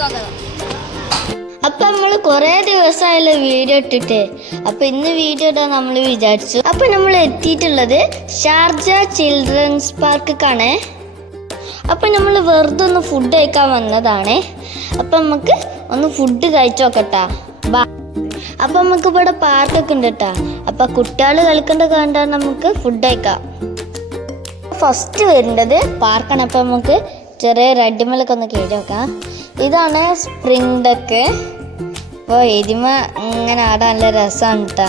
സ്വാഗതം. അപ്പൊ നമ്മള് കൊറേ ദിവസമായല്ലോ വീഡിയോ ഇട്ടിട്ട്. അപ്പൊ ഇന്ന് വീഡിയോ ഇടാൻ നമ്മൾ വിചാരിച്ചു. അപ്പൊ നമ്മൾ എത്തിയിട്ടുള്ളത് ഷാർജ ചിൽഡ്രൻസ് പാർക്കാണ്. അപ്പൊ നമ്മൾ വെറുതെ ഒന്ന് ഫുഡ് കഴിക്കാൻ വന്നതാണ്. അപ്പൊ നമുക്ക് ഒന്ന് ഫുഡ് കഴിച്ചു നോക്കട്ടാ. അപ്പൊ നമുക്ക് ഇവിടെ പാർക്കൊക്കെ ഉണ്ട് കേട്ടാ. അപ്പൊ കുട്ടികൾ കളിക്കേണ്ട കണ്ടാൽ നമുക്ക് ഫുഡ് കഴിക്കാം. ഫസ്റ്റ് വരുന്നത് പാർക്കാണ്. അപ്പൊ നമുക്ക് ചെറിയ റെഡിമേലൊക്കെ ഒന്ന് കയറി നോക്കാം. ഇതാണ് സ്പ്രിംഗ് ഡെക്ക്. അപ്പോൾ ഇതിമ ഇങ്ങനെ ആടാൻ നല്ല രസമാണ് കേട്ടോ.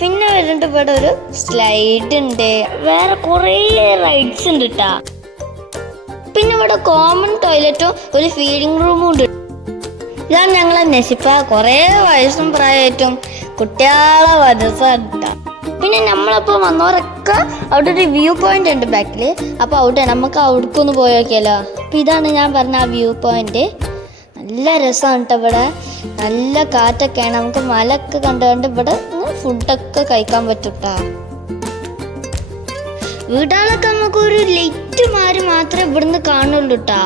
പിന്നെ വരുന്നുണ്ട് ഇവിടെ ഒരു സ്ലൈഡ് ഉണ്ട്, വേറെ കുറേ റൈഡ്സ് ഉണ്ട് കേട്ടോ. പിന്നെ ഇവിടെ കോമൺ ടോയ്ലറ്റും ഒരു ഫീഡിങ് റൂമും ഉണ്ട്. ഇതാണ് ഞങ്ങളെ നസിപ്പ. കുറേ വയസ്സും പ്രായമായിട്ടും കുട്ടികളെ വരസാണ് കേട്ടോ. പിന്നെ നമ്മളപ്പോൾ വന്നവരൊക്കെ അവിടെ ഒരു വ്യൂ പോയിന്റ് ഉണ്ട് ബാക്കിൽ. അപ്പോൾ അവിടെ നമുക്ക് അവിടേക്കൊന്ന് പോയി നോക്കിയാലോ. അപ്പം ഇതാണ് ഞാൻ പറഞ്ഞ ആ വ്യൂ പോയിന്റ്. നല്ല രസമാണ് കേട്ടോ. ഇവിടെ നല്ല കാറ്റൊക്കെയാണ്. നമുക്ക് മലയൊക്കെ കണ്ടുകൊണ്ട് ഇവിടെ ഫുഡൊക്കെ കഴിക്കാൻ പറ്റും കേട്ടോ. വീടുകളൊക്കെ നമുക്ക് ഒരു ലൈറ്റ് മാറി മാത്രമേ ഇവിടുന്ന് കാണുള്ളൂ കേട്ടോ.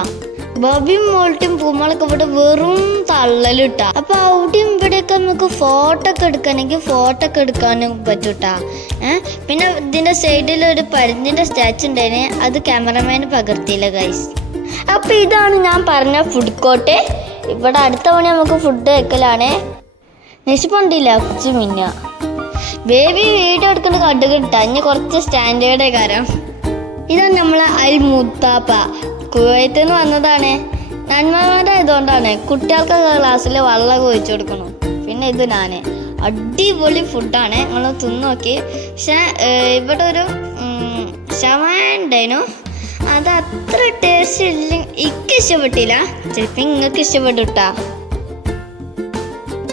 ബോബിയും മോൾട്ടും പൂമളൊക്കെ ഇവിടെ വെറും തള്ളലിട്ടാ. അപ്പൊ അവിടെയും ഇവിടെയൊക്കെ നമുക്ക് ഫോട്ടോ ഒക്കെ എടുക്കണമെങ്കിൽ ഫോട്ടോ ഒക്കെ എടുക്കാനും പറ്റും കേട്ടാ. പിന്നെ ഇതിന്റെ സൈഡിൽ ഒരു പരുന്തിന്റെ സ്റ്റാച്ചു ഉണ്ടായിന്, അത് ക്യാമറമാന് പകർത്തിയില്ല ഗൈസ്. അപ്പൊ ഇതാണ് ഞാൻ പറഞ്ഞ ഫുഡ് കോർട്ട്. ഇവിടെ അടുത്ത പണി നമുക്ക് ഫുഡ് വെക്കലാണ്. നശിപ്പുണ്ടില്ല കുറച്ച് മിന്ന ബേബി വീഡിയോ എടുക്കേണ്ട കണ്ടു കിട്ടാ. ഇനി കുറച്ച് സ്റ്റാൻഡേർഡ് കാരം. ഇതാണ് നമ്മളെ അൽ മുത്താപ്പ. കുവൈത്തിൽ നിന്ന് വന്നതാണ്. നന്മമാരായതുകൊണ്ടാണ് കുട്ടികൾക്കൊക്കെ ക്ലാസ്സിൽ വെള്ളം ഒഴിച്ചു കൊടുക്കണം. പിന്നെ ഇത് ഞാൻ അടിപൊളി ഫുഡാണ്, നിങ്ങൾ തിന്ന് നോക്കി. പക്ഷെ ഇവിടെ ഒരു ഷവായ ഉണ്ടായിരുന്നു, അത് അത്ര ടേസ്റ്റ് ഇല്ല, എനിക്ക് ഇഷ്ടപ്പെട്ടില്ല. ചിലപ്പോൾ നിങ്ങൾക്ക് ഇഷ്ടപ്പെട്ടു കേട്ടാ.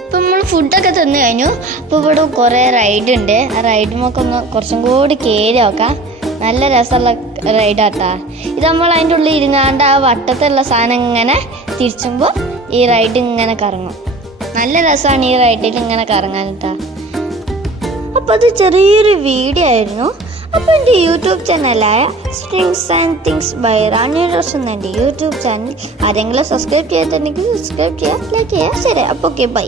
ഇപ്പം നമ്മൾ ഫുഡൊക്കെ തിന്നു കഴിഞ്ഞു. അപ്പോൾ ഇവിടെ കുറേ റൈഡ് ഉണ്ട്. ആ റൈഡുമൊക്കെ ഒന്ന് കുറച്ചും കൂടി കയറി നോക്കാം. നല്ല രസമുള്ള റൈഡാട്ടാ. ഇത് നമ്മൾ അതിൻ്റെ ഉള്ളിൽ ഇരുന്നാണ്ട് ആ വട്ടത്തുള്ള സാധനം ഇങ്ങനെ തിരിച്ചുമ്പോൾ ഈ റൈഡ് ഇങ്ങനെ കറങ്ങും. നല്ല രസമാണ് ഈ റൈഡിൽ ഇങ്ങനെ കറങ്ങാൻ കേട്ടാ. അപ്പോൾ അത് ചെറിയൊരു വീഡിയോ ആയിരുന്നു. അപ്പോൾ എൻ്റെ യൂട്യൂബ് ചാനലായ strings and things by Rani Roshan എന്ന എൻ്റെ യൂട്യൂബ് ചാനൽ ആരെങ്കിലും സബ്സ്ക്രൈബ് ചെയ്യാത്തുണ്ടെങ്കിൽ സബ്സ്ക്രൈബ് ചെയ്യുക, ലൈക്ക് ചെയ്യുക. ശരി, അപ്പോൾ ഓക്കെ, ബൈ.